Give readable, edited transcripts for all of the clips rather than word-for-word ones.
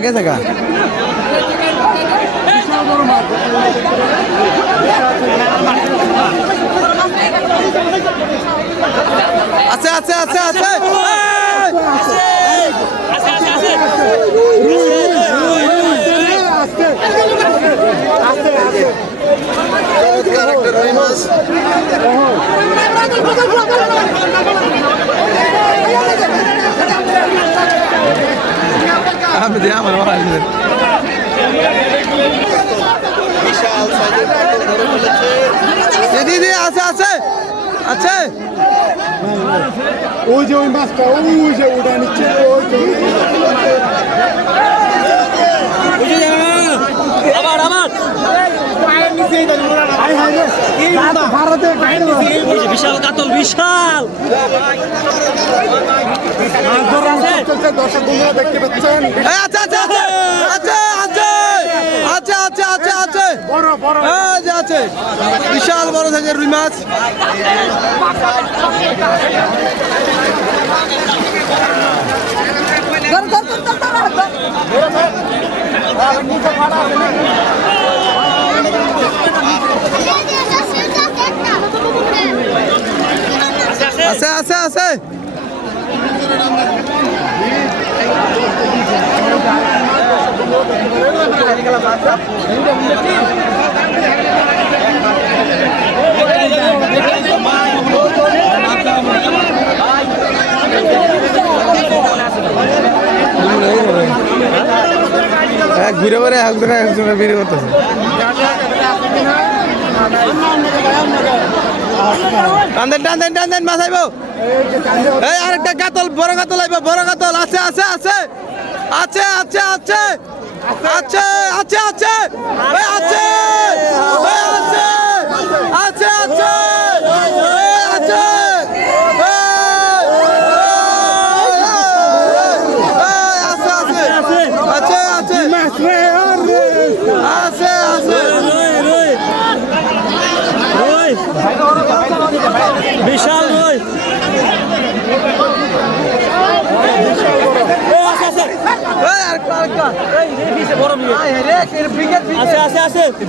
গেছে গা আছে আছে আছে আছে আমি দিয়ে আমার দিদি আছে আছে আছে ওই যে ওই মাছটা ওই যে ওটা নিচ্ছে আবার আবার বিশাল কাতল বিশাল দর্শক বন্ধুরা দেখতে পাচ্ছেন আচ্ছা আচ্ছা আচ্ছা আচ্ছা আচ্ছা আচ্ছা আচ্ছা আছে বড় বড় আছে বিশাল বড় সাইজের রুই মাছ আছে আছে আছে ঘুরে বেড়ে একজনে বেরিয়ে করতেছে টানদেন টানদেন টানদেন মাছ আইব এই আরেকটা কাতল বড় কাতল আইব বড় কাতল আছে আছে আছে আছে আছে আছে আছে আছে আছে এই আছে এই আছে আছে আছে আছে আছে আছে বিশাল রই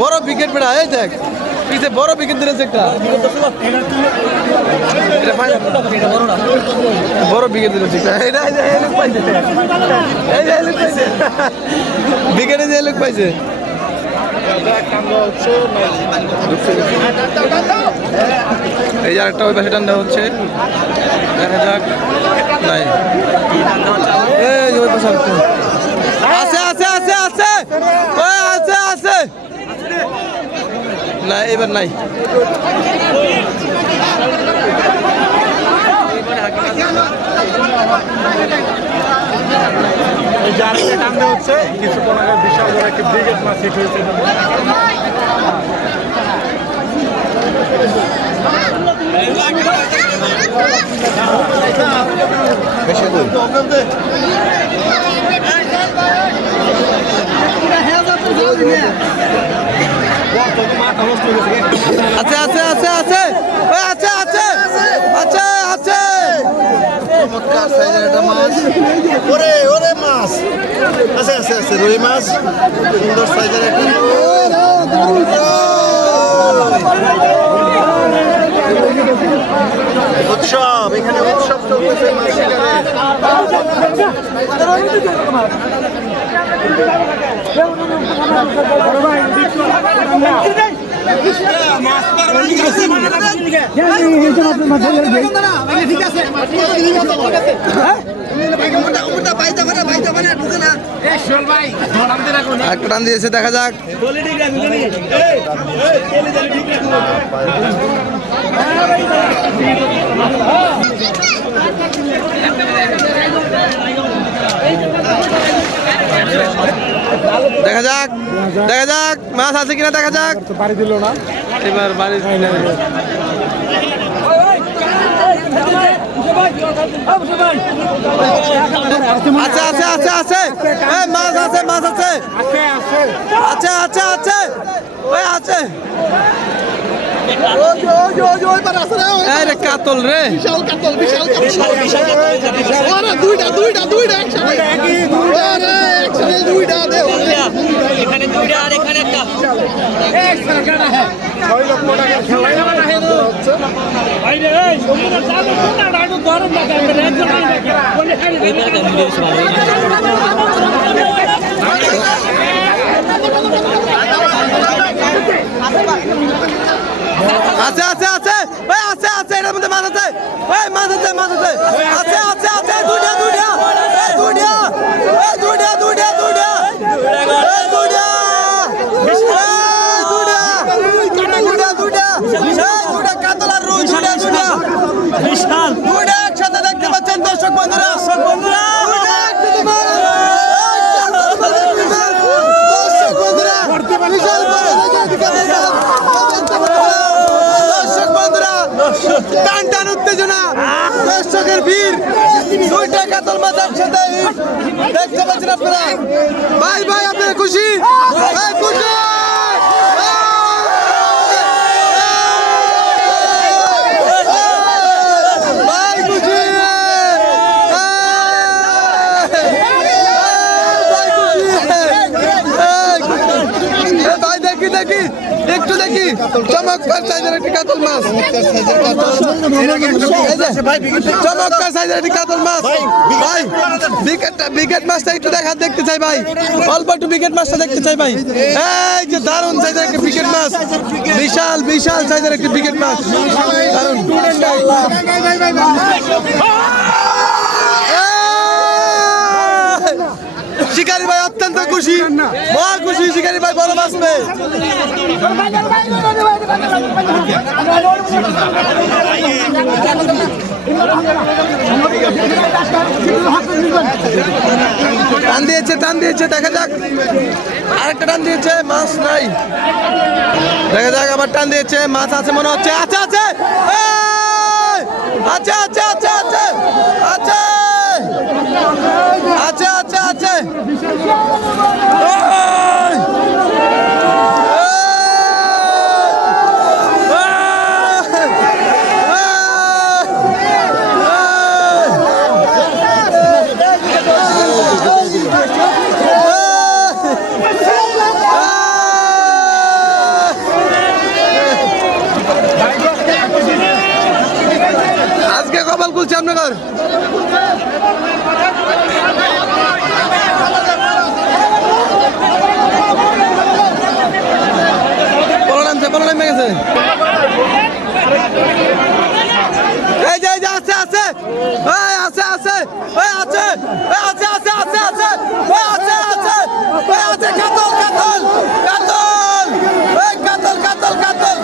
বড় উইকেট বেড়া এই দেখ পিছে বড় উইকেট দিয়েছে একটা বড় উইকেট দিয়েছে উইকেটে যে লোক পাইছে এই যে আরেকটা ওই পাশে টান্ডা হচ্ছে দেখা যাক নাই ওই পাশে আছে আছে আছে আছে ওই আছে আছে না এবার নাই এই জালটা টানতে হচ্ছে কিছুক্ষণ আগে বিশাল বড় একটা ব্রিগেড মাছ হিট হয়েছে আছে আছে আছে আছে ওই আছে আছে আছে আছে চমৎকার সাইজের একটা মাছ ওরে ওরে মাছ আছে আছে আছে রুই মাছ সুন্দর সাইজের একটা উৎসব এখানে উৎসব চলতেছে একটা টান দিয়েছে দেখা যাক দেখা যাক দেখা যাক মাছ আছে কিনা দেখা যাক বাড়ি দিল না এবার বাড়ি আচ্ছা আচ্ছা আচ্ছা আছে মাছ আছে মাছ আছে আচ্ছা আচ্ছা আছে ওই আছে এই রে কাতল রে এখানে দুইটা আর এখানে একটা আছে আছে আছে ওই আছে আছে এটার মধ্যে মাছ আছে ওই মাছ আছে মাছ আছে আছে আছে আছে দুইটা দুইটা এই দুইটা এই দুইটা দুইটা দুইটা এই দুইটা কাতল আর রুই দুইটা দুইটা বিশাল দুইটা একসাথে দেখতে পাচ্ছেন দর্শক বন্ধুরা দর্শক বন্ধুরা বিশাল দর্শক বন্ধুরা টান টান উত্তেজনা দর্শকের ভিড় দুইটা কাতল মাছ একসাথে দেখতে পাচ্ছেন আপনারা ভাই ভাই আপনারা খুশি ভাই খুশি ভাই খুশি ভাই দেখি দেখি একটু দেখি চমৎকার সাইজের একটি কাতল মাছ চমৎকার সাইজের একটি কাতল মাছ ভাই বিকেট মাছটা একটু দেখতে চাই ভাই অল্প একটু বিকেট মাছটা দেখতে চাই ভাই এই যে দারুণ সাইজের একটি বিকেট মাছ বিশাল বিশাল সাইজের একটি বিকেট মাছ দারুণ শিকারি ভাই অত্যন্ত খুশি মহা খুশি শিকারি ভাই বড় মাছ পেয়ে টান দিয়েছে দেখা যাক আরেকটা টান দিয়েছে মাছ নাই দেখা যাক আবার টান দিয়েছে মাছ আছে মনে হচ্ছে আছে আছে আছে আছে আছে আছে আছে আছে আছে আছে আজকে কপাল খুলছে আপনার এই যে আছে আছে আছে আছে আছে আছে আছে আছে আছে আছে আছে আছে কাতল কাতল কাতল কাতল কাতল কাতল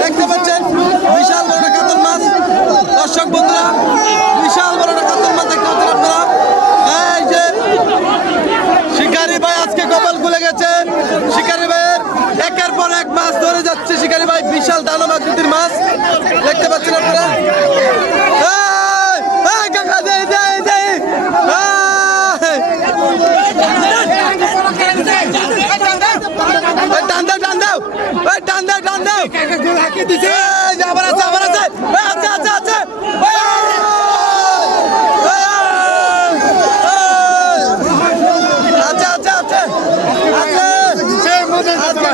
দেখতে পাচ্ছেন বিশাল বড় কাতল মাছ দর্শক বন্ধুরা বিশাল বড় কাতল মাছ দেখতে পাচ্ছেন আপনারা এই যে শিকারি ভাই আজকে কপাল খুলে গেছে শিকারি ভাইয়ের একের পর এক মাছ ধরে যাচ্ছে শিকারি ভাই বিশাল দানব আকৃতির মাছ দেখতে পাচ্ছেন আপনারা কাকা দেই দেই দেই টান দাও টান দাও টান দাও টান দাও আবার আছে আবার আছে আছে আছে আছে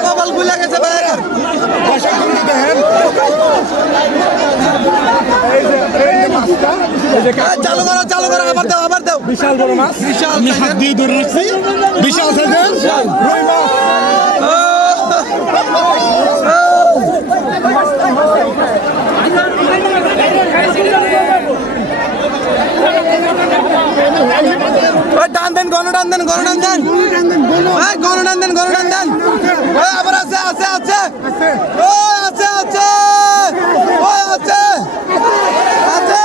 কপাল খুলে গেছে ভাই চালু করো চালু করো আবার দাও বিশাল বড় মাছ বিশাল হাত দিয়ে ধরে রাখছি বিশাল সাইজের রুই মাছ টান দেন গণটান দেন গণটান দেন গণটান দেন গণটান দেন আবার আছে আছে আছে ও আছে আছে ও আছে আছে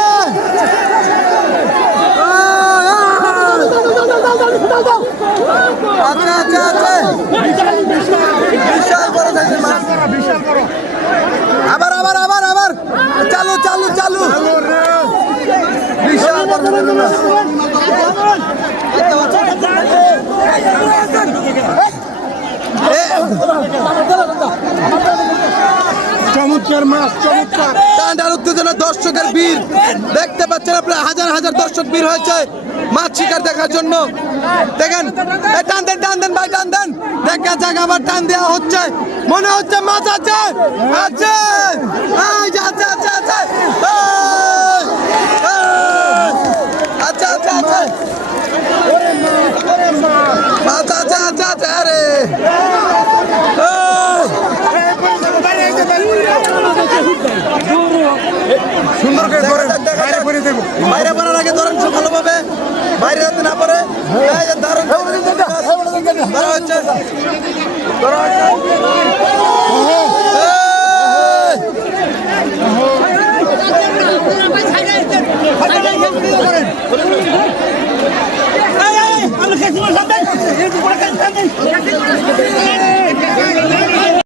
আছে আছে আছে বিশাল বড় সাইজের মাছ বিশাল বড় আবার আবার আবার আবার চালু চালু চালু বিশাল বড় সাইজের মাছ চমৎকার মাছ, চমৎকার। টান উত্তেজনা, দর্শকের ভিড় দেখতে পাচ্ছেন আপনারা, হাজার হাজার দর্শক ভিড় হয়েছে মাছ শিকার দেখার জন্য। দেখেন, এই টান দেন ভাই, টান দেন। দেখা যাক, আবার টান দেওয়া হচ্ছে, মনে হচ্ছে মাছ আছে, আছে, এই যে আছে, আছে, আছে, আচ্ছা আচ্ছা আচ্ছা, মাছ আছে, আছে, আছে, আরে সুন্দর করে ধরেন, বাইরে করে দেবো। বাইরে পড়ার আগে ধরেন ভালোভাবে, বাইরে যাতে না পড়ে। এই যে ধরেন, ধরা হচ্ছে, ধরা হচ্ছে। আমি